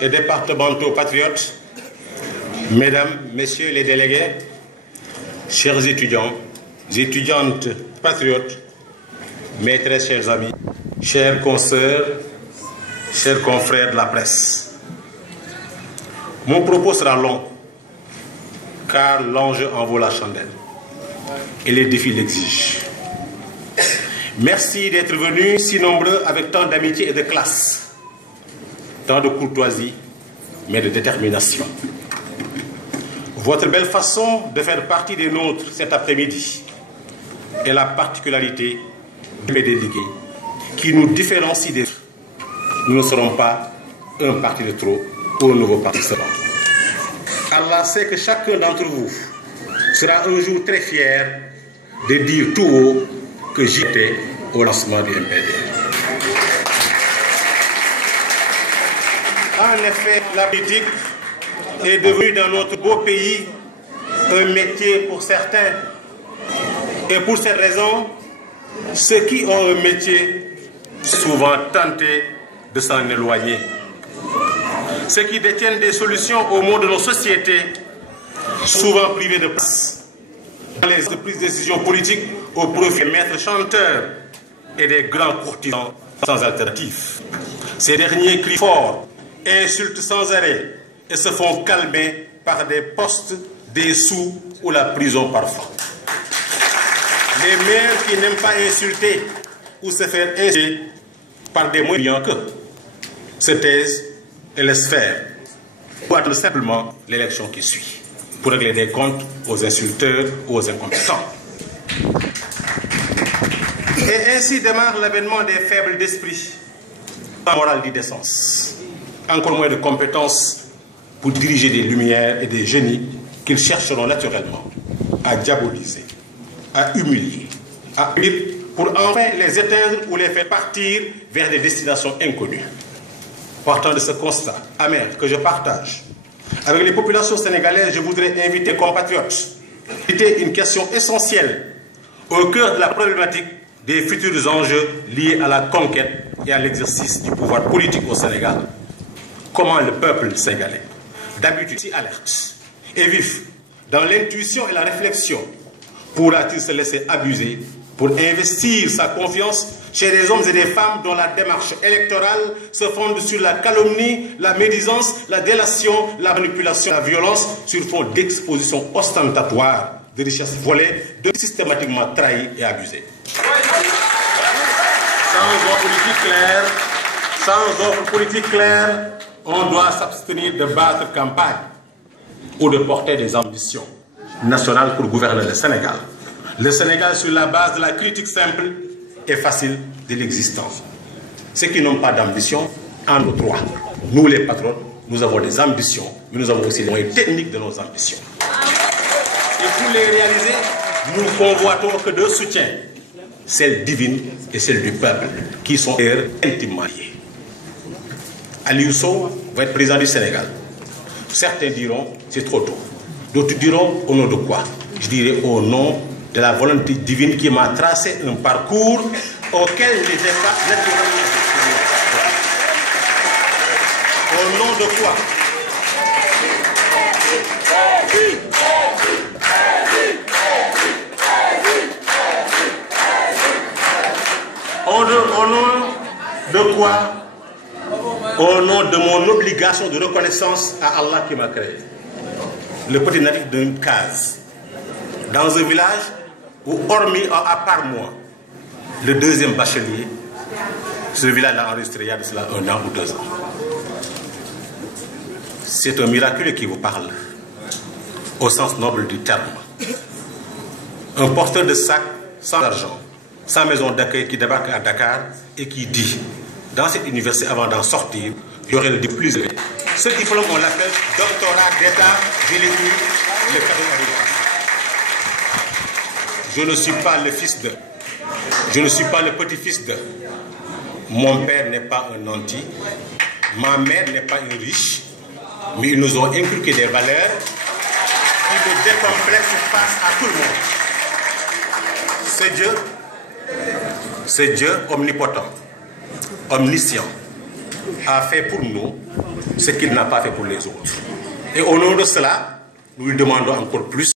et départementaux patriotes, Mesdames, Messieurs les délégués, chers étudiants, étudiantes patriotes, mes très chers amis, chers consoeurs, chers confrères de la presse. Mon propos sera long, car l'enjeu en vaut la chandelle et les défis l'exigent. Merci d'être venus si nombreux avec tant d'amitié et de classe, tant de courtoisie, mais de détermination. Votre belle façon de faire partie des nôtres cet après-midi est la particularité des délégués qui nous différencie des autres. Nous ne serons pas un parti de trop ou un nouveau parti seulement. Allah sait que chacun d'entre vous sera un jour très fier de dire tout haut que j'étais au lancement du MPD. En effet, la politique est devenue dans notre beau pays un métier pour certains. Et pour cette raison, ceux qui ont un métier sont souvent tentés de s'en éloigner. Ceux qui détiennent des solutions au maux de nos sociétés, souvent privés de place dans les prises de décisions politiques au profit des maîtres chanteurs et des grands courtisans sans alternative. Ces derniers crient fort, insultent sans arrêt et se font calmer par des postes, des sous ou la prison parfois. Les maires qui n'aiment pas insulter ou se faire insulter par des moyens brillants qu'eux se taisent et laissent faire ou attendent simplement l'élection qui suit pour régler des comptes aux insulteurs ou aux incompétents. Et ainsi démarre l'avènement des faibles d'esprit, sans morale ni décence, encore moins de compétences pour diriger des lumières et des génies qu'ils chercheront naturellement à diaboliser, à humilier, à punir pour enfin les éteindre ou les faire partir vers des destinations inconnues. Partant de ce constat amer que je partage avec les populations sénégalaises, je voudrais inviter les compatriotes à traiter une question essentielle au cœur de la problématique des futurs enjeux liés à la conquête et à l'exercice du pouvoir politique au Sénégal. Comment le peuple sénégalais, d'habitude si alerte et vif dans l'intuition et la réflexion, pourra-t-il se laisser abuser pour investir sa confiance chez des hommes et des femmes dont la démarche électorale se fonde sur la calomnie, la médisance, la délation, la manipulation, la violence sur fond d'exposition ostentatoire de richesses volées, de systématiquement trahies et abusées. Sans offre politique claire, on doit s'abstenir de battre campagne ou de porter des ambitions nationales pour gouverner le Sénégal. Le Sénégal, sur la base de la critique simple et facile de l'existence. Ceux qui n'ont pas d'ambition en nos droits. Nous, les patriotes, nous avons des ambitions, mais nous avons aussi les moyens techniques de nos ambitions. Et pour les réaliser, nous convoitons que deux soutiens, celle divine et celle du peuple, qui sont intimement liés. Aliou Sow va être président du Sénégal. Certains diront c'est trop tôt. D'autres diront au nom de quoi? Je dirais au nom de la volonté divine qui m'a tracé un parcours auquel je n'étais pas naturellement destiné. Au nom de quoi? Au nom de quoi? Au nom de mon obligation de reconnaissance à Allah qui m'a créé. Le petit natif d'une case, dans un village où, hormis à part moi, le deuxième bachelier, ce village a enregistré il y a de cela 1 an ou 2 ans. C'est un miracle qui vous parle, au sens noble du terme. Un porteur de sac sans argent, sans maison d'accueil qui débarque à Dakar et qui dit, dans cette université avant d'en sortir, il y aurait le diplôme plus élevé. Ce diplôme, on l'appelle doctorat d'État, j'ai lu le cadeau arrivé. Je ne suis pas le fils de, je ne suis pas le petit-fils de. Mon père n'est pas un nanti, ma mère n'est pas une riche, mais ils nous ont inculqué des valeurs qui nous décomplexent face à tout le monde. C'est Dieu omnipotent, omniscient, a fait pour nous ce qu'il n'a pas fait pour les autres. Et au nom de cela, nous lui demandons encore plus